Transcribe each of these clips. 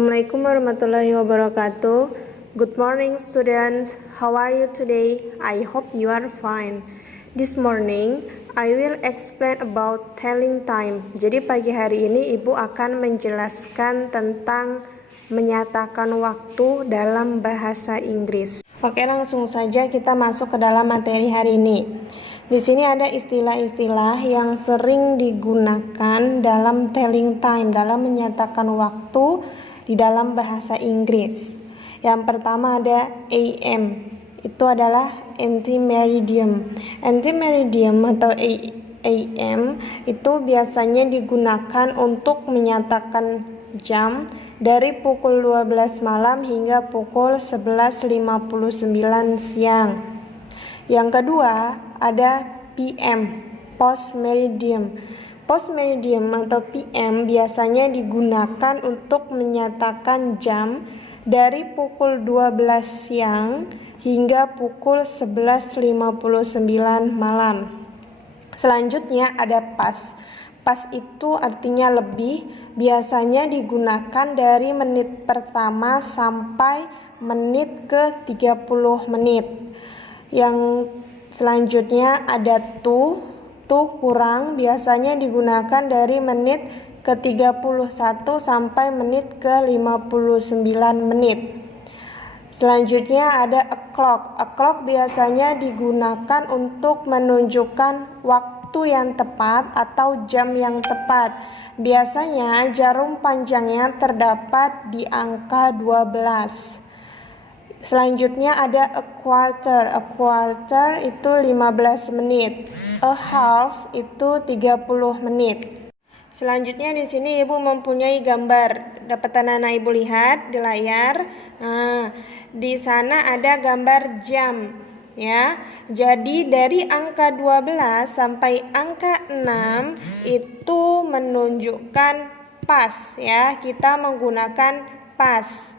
Assalamualaikum warahmatullahi wabarakatuh. Good morning students. How are you today? I hope you are fine. This morning, I will explain about telling time. Jadi pagi hari ini Ibu akan menjelaskan tentang menyatakan waktu dalam bahasa Inggris. Oke, langsung saja kita masuk ke dalam materi hari ini. Di sini ada istilah-istilah yang sering digunakan dalam telling time, dalam menyatakan waktu di dalam bahasa Inggris. Yang pertama ada AM, itu adalah anti-meridian. Anti-meridian atau AM itu biasanya digunakan untuk menyatakan jam dari pukul 12 malam hingga pukul 11.59 siang. Yang kedua ada PM, post meridian. Post meridian atau PM biasanya digunakan untuk menyatakan jam dari pukul 12 siang hingga pukul 11.59 malam. Selanjutnya ada pas. Pas itu artinya lebih, biasanya digunakan dari menit pertama sampai menit ke 30 menit. Yang selanjutnya ada to kurang, biasanya digunakan dari menit ke 31 sampai menit ke 59 menit. Selanjutnya ada o'clock. O'clock biasanya digunakan untuk menunjukkan waktu yang tepat atau jam yang tepat. Biasanya jarum panjangnya terdapat di angka 12. Selanjutnya ada a quarter. A quarter itu 15 menit. A half itu 30 menit. Selanjutnya di sini Ibu mempunyai gambar. Dapat anak-anak Ibu lihat di layar. Di sana ada gambar jam, ya. Jadi dari angka 12 sampai angka 6 itu menunjukkan pas, ya. Kita menggunakan pas,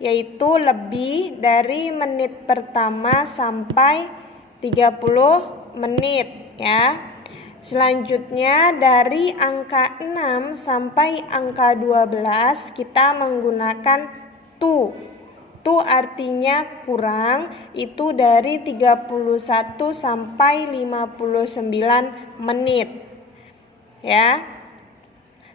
yaitu lebih dari menit pertama sampai 30 menit, ya. Selanjutnya dari angka 6 sampai angka 12 kita menggunakan to. To artinya kurang, itu dari 31 sampai 59 menit. Ya.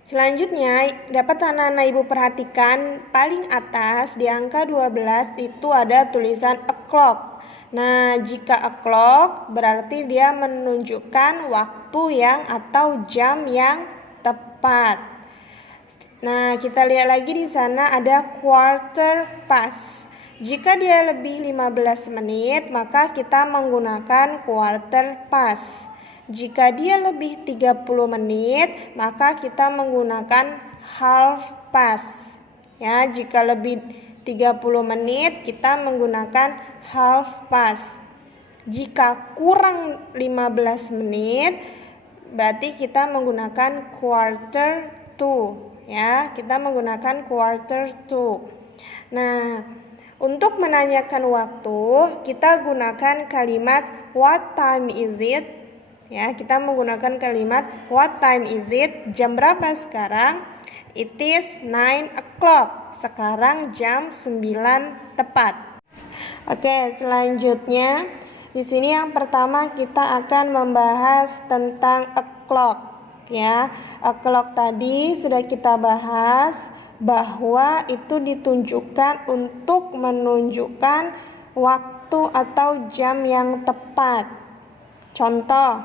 Selanjutnya dapat anak-anak Ibu perhatikan paling atas di angka 12 itu ada tulisan o'clock. Nah, jika o'clock berarti dia menunjukkan waktu yang atau jam yang tepat. Nah, kita lihat lagi di sana ada quarter past. Jika dia lebih 15 menit, maka kita menggunakan quarter past. Jika dia lebih 30 menit, maka kita menggunakan half past. Ya, jika lebih 30 menit, kita menggunakan half past. Jika kurang 15 menit, berarti kita menggunakan quarter to. Ya, kita menggunakan quarter to. Nah, untuk menanyakan waktu, kita gunakan kalimat what time is it? Ya, kita menggunakan kalimat what time is it? Jam berapa sekarang? It is 9 o'clock. Sekarang jam 9 tepat. Oke, selanjutnya di sini yang pertama kita akan membahas tentang o'clock. Ya, o'clock tadi sudah kita bahas bahwa itu ditunjukkan untuk menunjukkan waktu atau jam yang tepat. Contoh,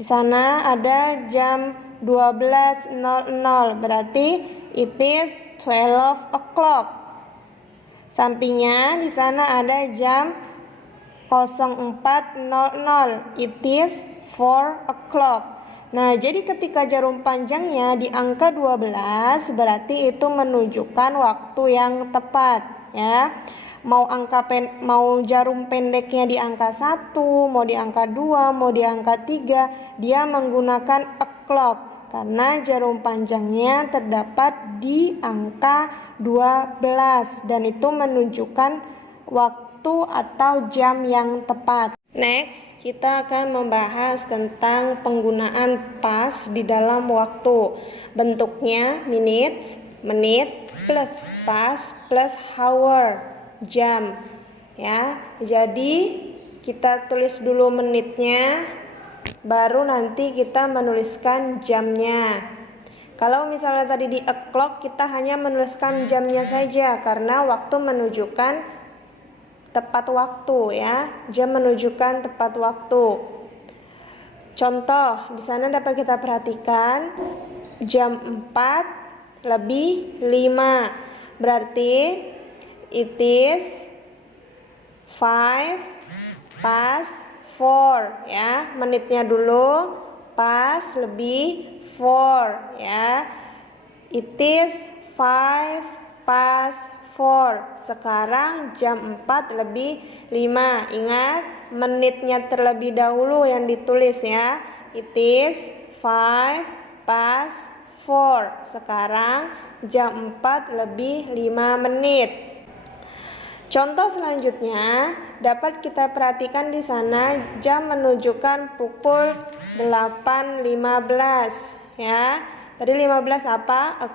di sana ada jam 12.00, berarti it is 12 o'clock. Sampingnya di sana ada jam 04.00, it is 4 o'clock. Nah, jadi ketika jarum panjangnya di angka 12 berarti itu menunjukkan waktu yang tepat, ya. Mau jarum pendeknya di angka 1, mau di angka 2, mau di angka 3, dia menggunakan o'clock karena jarum panjangnya terdapat di angka 12 dan itu menunjukkan waktu atau jam yang tepat. Next, kita akan membahas tentang penggunaan pas di dalam waktu. Bentuknya minutes, menit plus pas plus hour, jam. Ya, jadi kita tulis dulu menitnya, baru nanti kita menuliskan jamnya. Kalau misalnya tadi di o'clock, kita hanya menuliskan jamnya saja karena waktu menunjukkan tepat waktu ya. Jam menunjukkan tepat waktu. Contoh, di sana dapat kita perhatikan jam 4 lebih 5. Berarti it is 5 past 4 ya. Menitnya dulu past lebih 4 ya. It is 5 past 4. Sekarang jam 4 lebih 5. Ingat, menitnya terlebih dahulu yang ditulis ya. It is 5 past 4. Sekarang jam 4 lebih 5 menit. Contoh selanjutnya dapat kita perhatikan di sana jam menunjukkan pukul 8.15 ya. Tadi 15 apa? A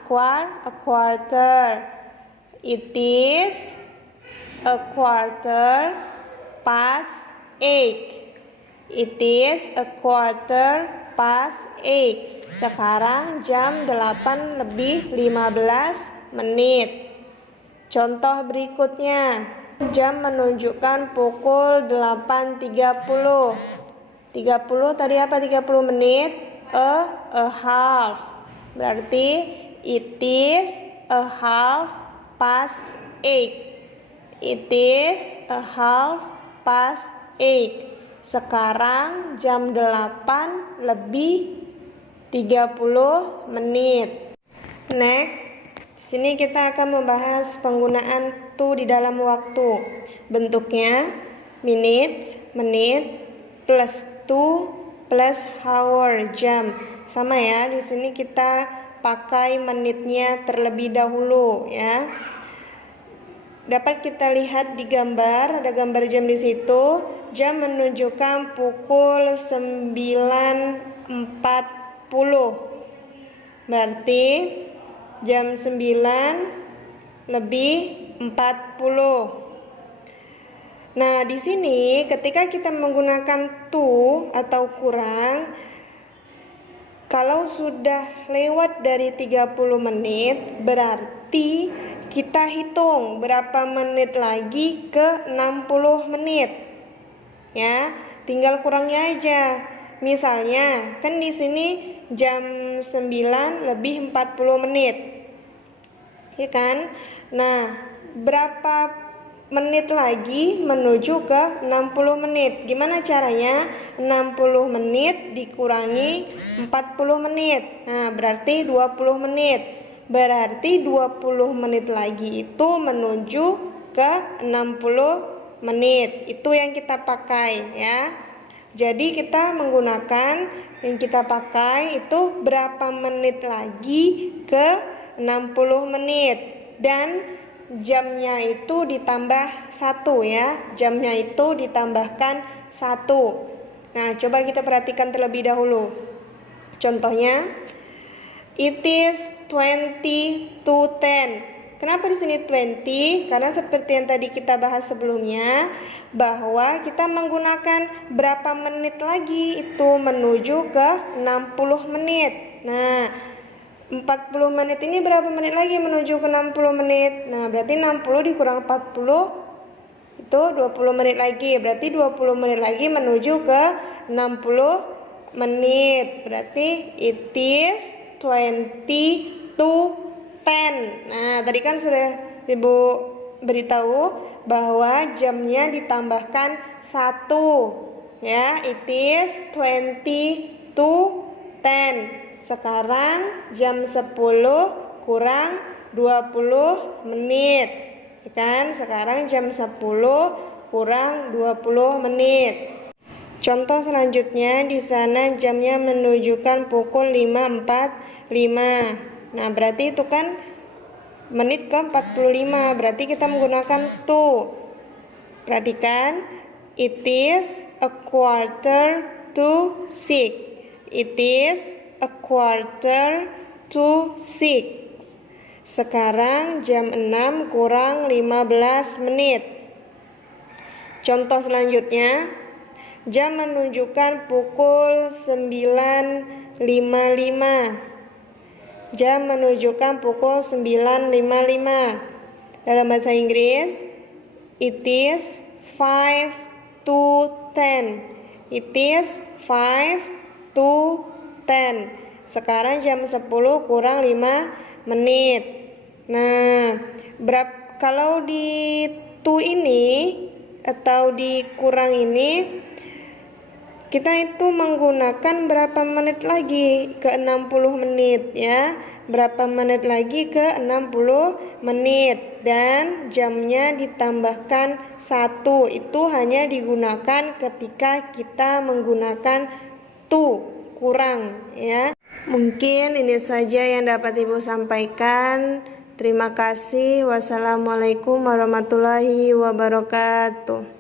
quarter. It is a quarter past 8. It is a quarter past 8. Sekarang jam 8 lebih 15 menit. Contoh berikutnya, jam menunjukkan pukul 8.30. 30 tadi apa 30 menit? A half. Berarti it is a half past 8. It is a half past 8. Sekarang jam 8 lebih 30 menit. Next, di sini kita akan membahas penggunaan to di dalam waktu. Bentuknya minutes, menit, plus to, plus hour, jam. Sama ya, di sini kita pakai menitnya terlebih dahulu ya. Dapat kita lihat di gambar, ada gambar jam di situ. Jam menunjukkan pukul 9.40. Berarti jam 9 lebih 40. Nah, di sini ketika kita menggunakan to atau kurang, kalau sudah lewat dari 30 menit, berarti kita hitung berapa menit lagi ke 60 menit. Ya, tinggal kurangnya aja. Misalnya, kan di sini jam 9 lebih 40 menit. Ya kan? Nah, berapa menit lagi menuju ke 60 menit? Gimana caranya? 60 menit dikurangi 40 menit. Nah, berarti 20 menit. Berarti 20 menit lagi itu menuju ke 60 menit. Itu yang kita pakai ya. Jadi kita menggunakan yang kita pakai itu berapa menit lagi ke 60 menit, dan jamnya itu ditambah 1 ya. Jamnya itu ditambahkan 1. Nah, coba kita perhatikan terlebih dahulu. Contohnya, it is 20 to 10. Kenapa di sini 20? Karena seperti yang tadi kita bahas sebelumnya, bahwa kita menggunakan berapa menit lagi itu menuju ke 60 menit. Nah, 40 menit ini berapa menit lagi menuju ke 60 menit? Nah, berarti 60 dikurang 40 itu 20 menit lagi. Berarti 20 menit lagi menuju ke 60 menit. Berarti it is 20 to 10. Nah, tadi kan sudah Ibu beritahu bahwa jamnya ditambahkan 1. Ya, it is 20 to 10. Sekarang jam 10 kurang 20 menit. Ya kan? Sekarang jam 10 kurang 20 menit. Contoh selanjutnya, di sana jamnya menunjukkan pukul 5.45. Nah, berarti itu kan menit ke 45. Berarti kita menggunakan to. Perhatikan, it is a quarter to 6. It is a quarter to 6. Sekarang jam 6 kurang 15 menit. Contoh selanjutnya, jam menunjukkan pukul 9.55. Jam menunjukkan pukul 9.55. Dalam bahasa Inggris, it is 5 to 10. It is 5 to 10. Sekarang jam 10 kurang 5 menit. Nah, kalau di to ini atau dikurang ini, kita itu menggunakan berapa menit lagi ke 60 menit ya. Berapa menit lagi ke 60 menit dan jamnya ditambahkan 1. Itu hanya digunakan ketika kita menggunakan to kurang ya. Mungkin ini saja yang dapat Ibu sampaikan. Terima kasih. Wassalamualaikum warahmatullahi wabarakatuh.